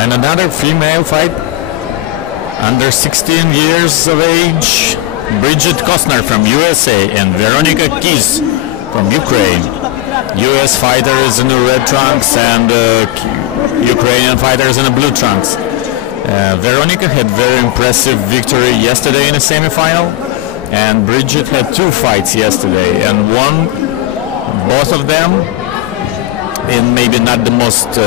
And another female fight, under 16 years of age, Bridget Costner from USA and Vieronika from Ukraine. US fighter is in the red trunks and Ukrainian fighter is in the blue trunks. Vieronika had very impressive victory yesterday in a semi-final, and Bridget had 2 fights yesterday and won both of them in maybe not the most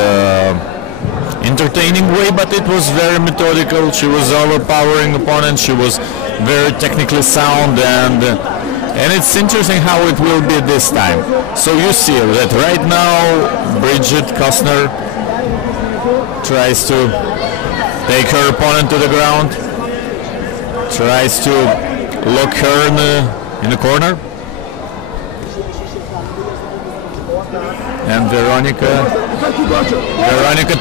entertaining way, but it was very methodical. She was overpowering opponents. She was very technically sound, and it's interesting how it will be this time. So you see that right now Bridget Costner tries to take her opponent to the ground, tries to lock her in the corner, and Vieronika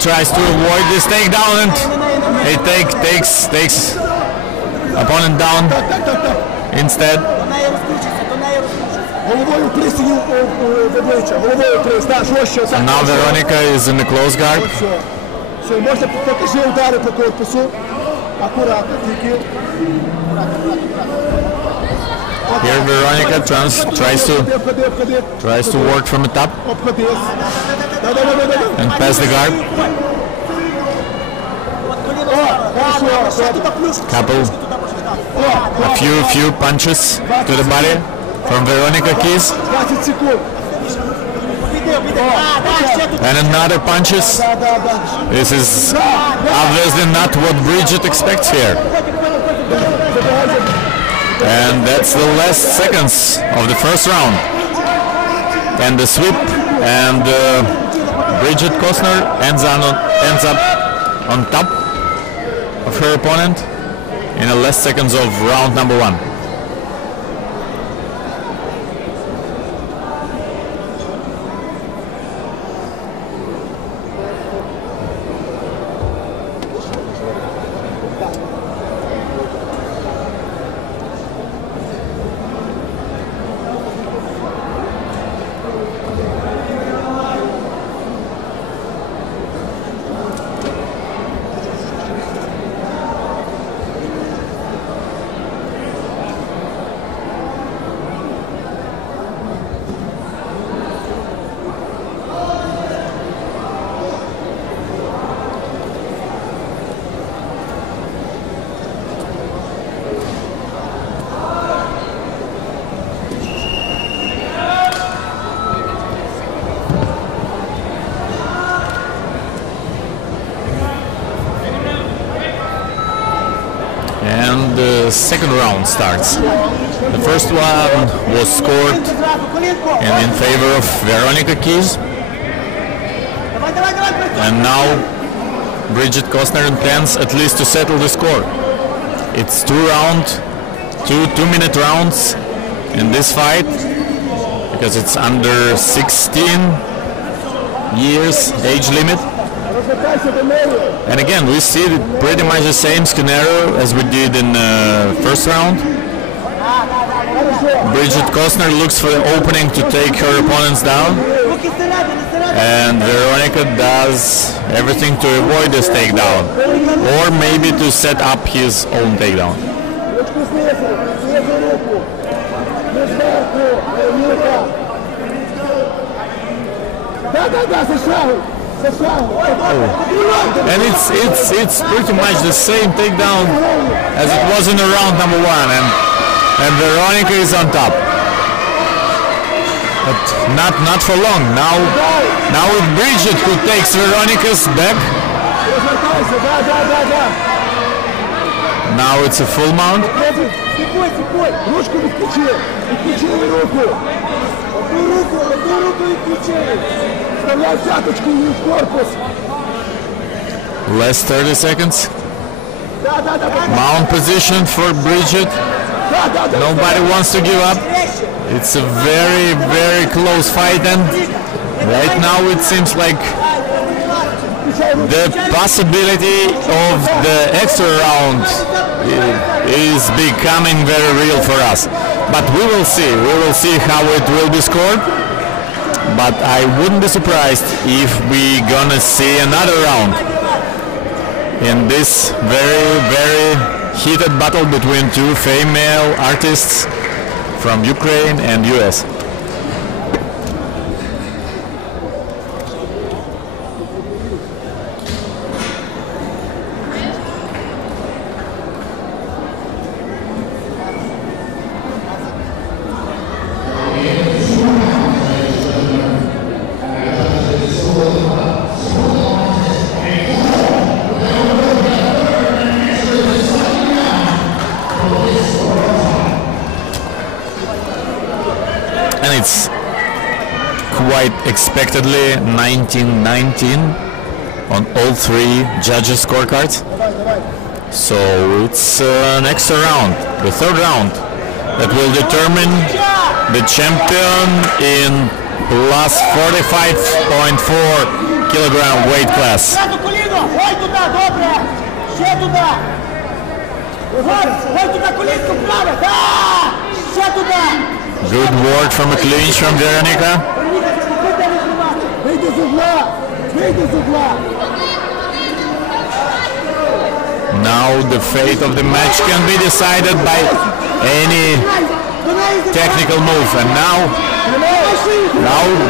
tries to avoid this takedown, and it takes opponent down instead. And now Vieronika is in the close guard. Here Vieronika tries to work from the top and pass the guard. A few punches to the body from Vieronika Keys. And another punches. This is obviously not what Bridget expects here. And that's the last seconds of the first round. And the sweep, and Bridget Costner ends up on top of her opponent in the last seconds of round number 1. And the second round starts. The first one was scored in favor of Vieronika Keys. And now Bridget Costner intends at least to settle the score. It's two-minute rounds in this fight, because it's under 16 years age limit. And again, we see pretty much the same scenario as we did in the first round. Bridget Costner looks for the opening to take her opponents down, and Vieronika does everything to avoid this takedown, or maybe to set up his own takedown. And it's pretty much the same takedown as it was in the round number 1, and Vieronika is on top, but not for long. Now with Bridget, who takes Vieronika's back. Now it's a full mount. Last 30 seconds. Mount position for Bridget. Nobody wants to give up. It's a very, very close fight, and right now it seems like the possibility of the extra round is becoming very real for us. But we will see. We will see how it will be scored. But I wouldn't be surprised if we gonna see another round in this very heated battle between two female artists from Ukraine and US. And it's quite expectedly 19-19 on all three judges' scorecards. So it's an extra round, the third round, that will determine the champion in plus 45.4 kilogram weight class. Good work from a clinch from Vieronika. Now the fate of the match can be decided by any technical move, and now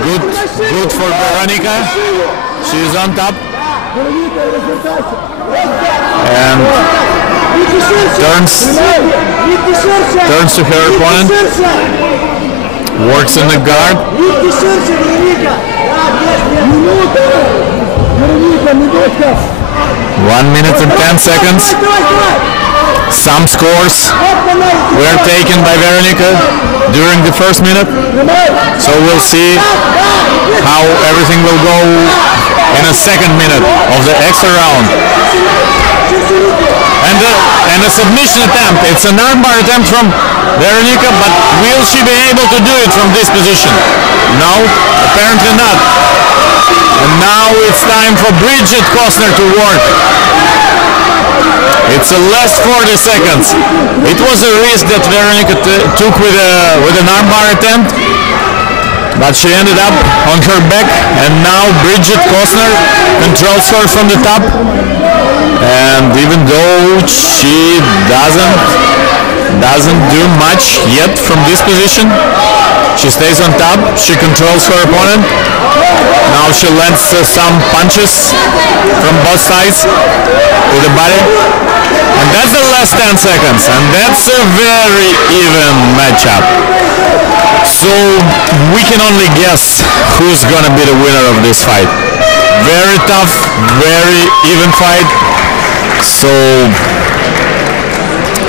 good for Vieronika. She's on top and turns to her opponent, works in the guard. 1 minute and 10 seconds. Some scores were taken by Vieronika during the first minute, so we'll see how everything will go in a second minute of the extra round. And a submission attempt. It's an armbar attempt from Vieronika, but will she be able to do it from this position? No, apparently not. And now it's time for Bridget Costner to work. It's a last 40 seconds. It was a risk that Vieronika took with an armbar attempt, but she ended up on her back, and now Bridget Costner controls her from the top. And even though she doesn't do much yet from this position, she stays on top. She controls her opponent. Now she lands some punches from both sides to the body. And that's the last 10 seconds. And that's a very even matchup. So we can only guess who's gonna be the winner of this fight. Very tough, very even fight. So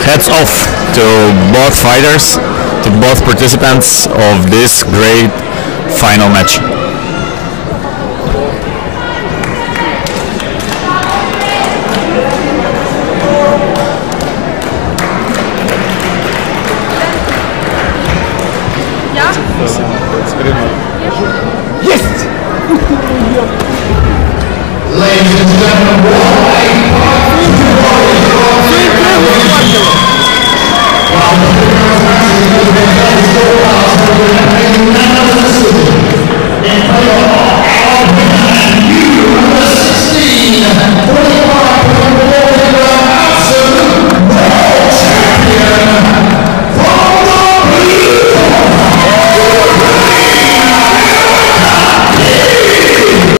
hats off to both fighters, to both participants of this great final match.